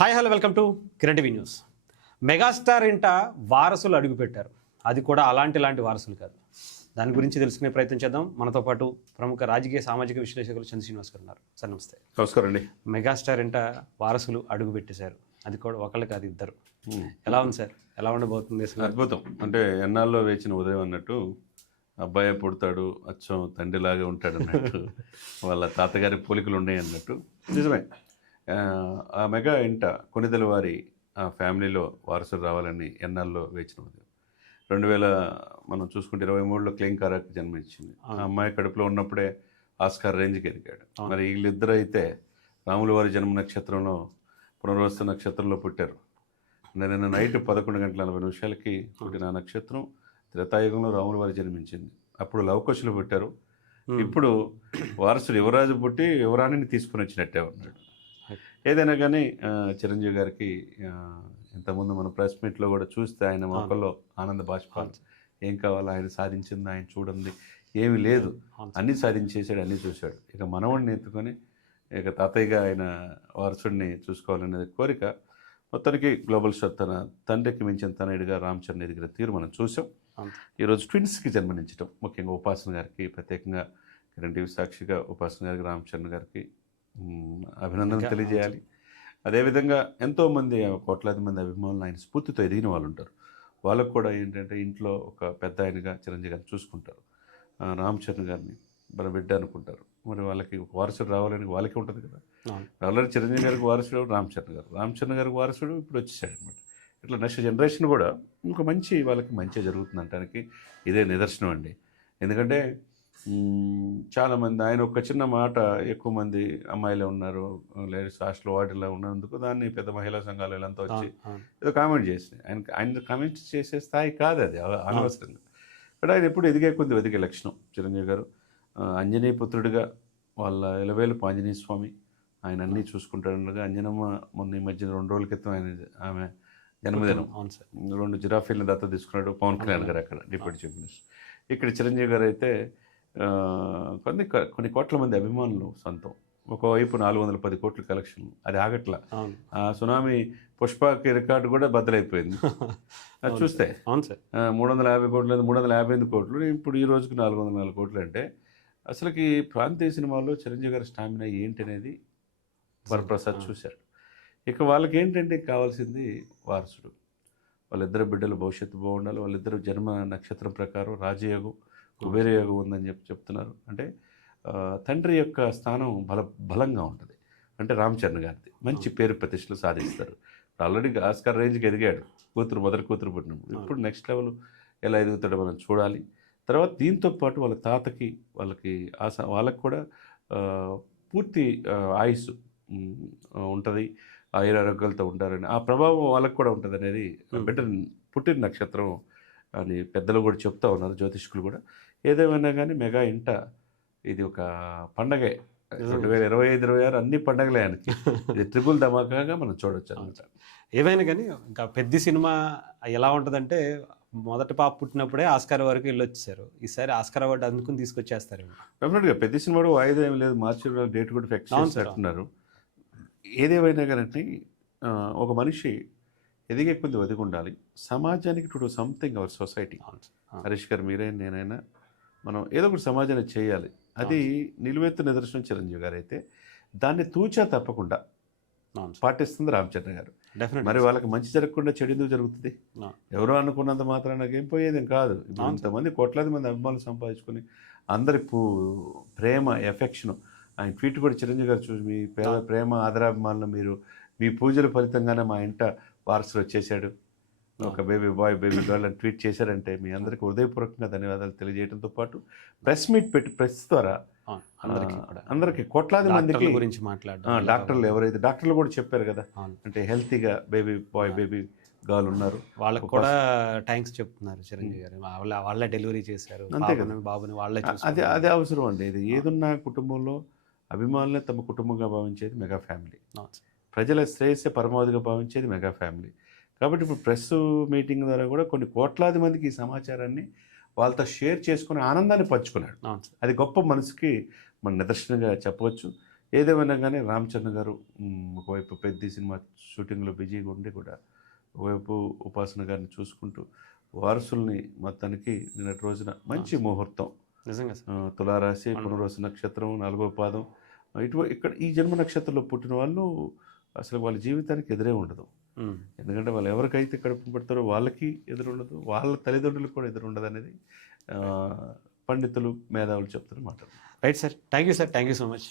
Hi hello welcome to Kiran TV news. Megastar ఇంట వారసులు అడుగుపెట్టారు. అది కూడా అలాంటి వారసులు కాదు. దాని గురించి తెలుసుకునే ప్రయత్నం చేద్దాం. మనతో పాటు ప్రముఖ రాజకీయ సామాజిక విశ్లేషకులు చంద్ర శ్రీనివాస్ గారు ఉన్నారు. సార్ నమస్తే. నమస్కారం అండి. మెగాస్టార్ ఇంట వారసులు అడుగుపెట్టేశారు. అది కూడా ఒకళ్ళు కాదు, ఇద్దరు. ఎలా ఉంది సార్? ఎలా ఉండబోతుంది? అద్భుతం. అంటే ఎన్నాళ్ళలో వేచిన ఉదయం అన్నట్టు అబ్బాయి పుడతాడు, అచ్చం తండ్రిలాగా ఉంటాడు అన్నట్టు, వాళ్ళ తాతగారి పోలికలు ఉన్నాయి అన్నట్టు. నిజమే. ఆ మెగా ఇంట కొనిదెల వారి ఆ ఫ్యామిలీలో వారసులు రావాలని ఎన్నాళ్ళలో వేచిన ఉదయం. 2000 మనం చూసుకుంటే 23లో క్లెయిన్ కారాకి జన్మించింది. ఆ అమ్మాయి కడుపులో ఉన్నప్పుడే ఆస్కార్ రేంజ్కి ఎదిగాడు. మరి వీళ్ళిద్దరు అయితే రాముల వారి జన్మ నక్షత్రంలో పునర్వస్తు నక్షత్రంలో పుట్టారు. నిన్న నైట్ 11:40 పుట్టిన ఆ నక్షత్రం త్రేతాయుగంలో రాముల వారి జన్మించింది. అప్పుడు లవకుశులు పుట్టారు. ఇప్పుడు వారసుడు యువరాజు పుట్టి యువరాణిని తీసుకుని వచ్చినట్టే ఉన్నాడు. ఏదైనా కానీ చిరంజీవి గారికి ఇంతకుముందు మన ప్రెస్ మీట్లో కూడా చూస్తే ఆయన మొక్కల్లో ఆనంద బాష్పాలు. ఏం కావాలో ఆయన సాధించింది, ఆయన చూడండి ఏమీ లేదు, అన్నీ సాధించేశాడు, అన్నీ చూశాడు. ఇక మనవడిని ఎత్తుకొని ఇక తాతయ్యగా ఆయన వారసుడిని చూసుకోవాలనేది కోరిక. మొత్తానికి గ్లోబల్ స్టార్ తన తండ్రికి మించిన తనయుడిగా రామ్ చరణ్ ఎదిగిన తీరు మనం చూసాం. ఈరోజు ట్విన్స్కి జన్మనించడం, ముఖ్యంగా ఉపాసన గారికి, ప్రత్యేకంగా కిరణ్ టీవీ సాక్షిగా ఉపాసన గారికి, రామ్ చరణ్ గారికి అభినందనలు తెలియజేయాలి. అదేవిధంగా ఎంతోమంది కోట్లాది మంది అభిమానులు ఆయన స్ఫూర్తితో ఎదిగిన వాళ్ళు ఉంటారు. వాళ్ళకు కూడా ఏంటంటే ఇంట్లో ఒక పెద్ద ఆయనగా చిరంజీవి గారిని చూసుకుంటారు. రామ్ చరణ్ గారిని మన బిడ్డ అనుకుంటారు. మరి వాళ్ళకి ఒక వారసుడు రావాలని వాళ్ళకి ఉంటుంది కదా. ఆల్రెడీ చిరంజీవి గారికి వారసుడు రామ్ చరణ్ గారికి వారసుడు ఇప్పుడు వచ్చేసాడు అనమాట. ఇట్లా నెక్స్ట్ జనరేషన్ కూడా ఇంకా మంచి వాళ్ళకి మంచిగా జరుగుతుంది అనడానికి ఇదే నిదర్శనం అండి. ఎందుకంటే చాలామంది ఆయన ఒక చిన్న మాట, ఎక్కువ మంది అమ్మాయిలే ఉన్నారు, లేడీస్ హాస్టల్ వార్డులో ఉన్నందుకు దాన్ని పెద్ద మహిళా సంఘాలు వీళ్ళంతా వచ్చి ఏదో కామెంట్ చేసినాయి. ఆయన కామెంట్ చేసే స్థాయి కాదు అది, అనవసరంగా. ఇక్కడ ఆయన ఎప్పుడు ఎదిగే కొద్ది ఎదిగే లక్షణం చిరంజీవి గారు. అంజనేయ పుత్రుడిగా వాళ్ళ ఎలవేలు ఆంజనేయ స్వామి ఆయన అన్నీ చూసుకుంటాడు. అంజనమ్మ మొన్న ఈ మధ్యన 2 రోజుల క్రితం ఆమె జన్మదినం 2 జిరాఫీలను దత్త తీసుకున్నాడు పవన్ కళ్యాణ్ గారు అక్కడ డిప్యూటీ చీఫ్ మినిస్టర్. ఇక్కడ చిరంజీవి గారు అయితే కొన్ని కోట్ల మంది అభిమానులు సొంతం. ఒకవైపు 410 కోట్ల కలెక్షన్లు, అది ఆగట్ల. సునామీ పుష్పకి రికార్డు కూడా బద్దలైపోయింది. అది చూస్తే 350 కోట్లు, 358 కోట్లు, ఇప్పుడు ఈ రోజుకి 404 కోట్లు. అంటే అసలుకి ప్రాంతీయ సినిమాల్లో చిరంజీవి గారి స్టామినా ఏంటి అనేది వరప్రసాద్ చూశారు. ఇక వాళ్ళకి ఏంటంటే కావాల్సింది వారసుడు. వాళ్ళిద్దరు బిడ్డలు భవిష్యత్తు బాగుండాలి. వాళ్ళిద్దరు జన్మ నక్షత్రం ప్రకారం రాజయోగం, కుబేరయోగం ఉందని చెప్తున్నారు. అంటే తండ్రి యొక్క స్థానం బలంగా ఉంటుంది. అంటే రామ్ చరణ్ గారిది మంచి పేరు ప్రతిష్టలు సాధిస్తారు. ఆల్రెడీ ఆస్కార్ రేంజ్కి ఎదిగాడు మొదటి కూతురు పుట్టినప్పుడు. ఇప్పుడు నెక్స్ట్ లెవెల్ ఎలా ఎదుగుతాడో మనం చూడాలి. తర్వాత దీంతో పాటు వాళ్ళ తాతకి వాళ్ళకి కూడా పూర్తి ఆయుష్ ఉంటుంది, ఆయురారోగ్యాలతో ఉంటారని ఆ ప్రభావం వాళ్ళకు కూడా ఉంటుంది అనేది బిడ్డ పుట్టిన నక్షత్రం అని పెద్దలు కూడా చెప్తా ఉన్నారు, జ్యోతిష్కులు కూడా. ఏదేమైనా కానీ మెగా ఇంట ఇది ఒక పండగే. 2025-26 అన్ని పండగలే ఆయనకి. ఇది ట్రిపుల్ ధమాకాగా మనం చూడొచ్చు అనమాట. ఏమైనా కానీ ఇంకా పెద్ద సినిమా ఎలా ఉంటుందంటే, మొదటి పాప పుట్టినప్పుడే ఆస్కార్ వరకు వెళ్ళొచ్చారు. ఈసారి ఆస్కార్ అవార్డు అందుకుని తీసుకొచ్చేస్తారు. డెఫినెట్గా పెద్ద సినిమా వాయిదా ఏం లేదు, మార్చి డేట్ కూడా ఫిక్స్ చేస్తున్నారు. ఏదేమైనా కానీ ఒక మనిషి ఎదిగే కొద్ది ఒదిగి ఉండాలి. సమాజానికి to do something our society. Harish గారు, మీరైనా నేనైనా మనం ఏదో ఒకటి సమాజానికి చేయాలి. అది నిలువెత్తు నిదర్శనం చిరంజీవి గారు. అయితే దాన్ని తూచా తప్పకుండా పాటిస్తుంది రామ్ చరణ్ గారు. మరి వాళ్ళకి మంచి జరగకుండా చెడు ఎందుకు జరుగుతుంది? ఎవరో అనుకున్నంత మాత్రం నాకేం పోయేదేం కాదు. ఇప్పుడు ఇంతమంది కోట్లాది మంది అభిమానులు సంపాదించుకొని అందరి ప్రేమ ఎఫెక్షన్, ఆయన ట్వీట్ కూడా చిరంజీవి గారు చూసి, మీ ప్రేమ ఆదరాభిమానులు మీరు మీ పూజల ఫలితంగానే మా ఇంట వారసులు వచ్చేసాడు, ఒక బేబీ బాయ్ బేబీ గర్ల్ అని ట్వీట్ చేశారంటే మీ అందరికీ హృదయపూర్వకంగా ధన్యవాదాలు తెలియజేయడంతో పాటు ప్రెస్ మీట్ పెట్టి ప్రెస్ ద్వారా అందరికీ కోట్లాది మందికి గురించి మాట్లాడడం, డాక్టర్లు ఎవరైతే డాక్టర్లు కూడా చెప్పారు కదా, అంటే హెల్తీగా బేబీ బాయ్ బేబీ గర్ల్ ఉన్నారు, వాళ్ళకు కూడా థ్యాంక్స్ చెప్తున్నారు చిరంజీవి గారు. వాళ్ళే డెలివరీ చేశారు అంతే కదా బాబుని, వాళ్ళే. అదే అవసరం అండి. ఇది ఏదున్నా కుటుంబంలో అభిమానులే తమ కుటుంబంగా భావించేది మెగా ఫ్యామిలీ. ప్రజల శ్రేయస్సే పరమావధిగా భావించేది మెగా ఫ్యామిలీ. కాబట్టి ఇప్పుడు ప్రెస్ మీటింగ్ ద్వారా కూడా కొన్ని కోట్లాది మందికి ఈ సమాచారాన్ని వాళ్ళతో షేర్ చేసుకుని ఆనందాన్ని పంచుకున్నాడు. అది గొప్ప మనసుకి మన నిదర్శనంగా చెప్పవచ్చు. ఏదేమైనా కానీ రామచంద్ర గారు ఒకవైపు పెద్ద సినిమా షూటింగ్లో బిజీగా ఉండి కూడా ఒకవైపు ఉపాసన గారిని చూసుకుంటూ వారసుల్ని మొత్తానికి నిన్నటి రోజున మంచి ముహూర్తం, నిజంగా సార్. తులారాశి, పునర్వసు నక్షత్రం, 4వ పాదం, ఇక్కడ ఈ జన్మ నక్షత్రంలో పుట్టిన వాళ్ళు అసలు వాళ్ళ జీవితానికి ఎదురే ఉండదు. ఎందుకంటే వాళ్ళు ఎవరికైతే కడుపు పెడతారో వాళ్ళకి ఎదురుండదు, వాళ్ళ తల్లిదండ్రులకు కూడా ఎదురుండదు అనేది పండితులు, మేధావులు చెప్తున్న మాట. Right sir, thank you sir, thank you so much.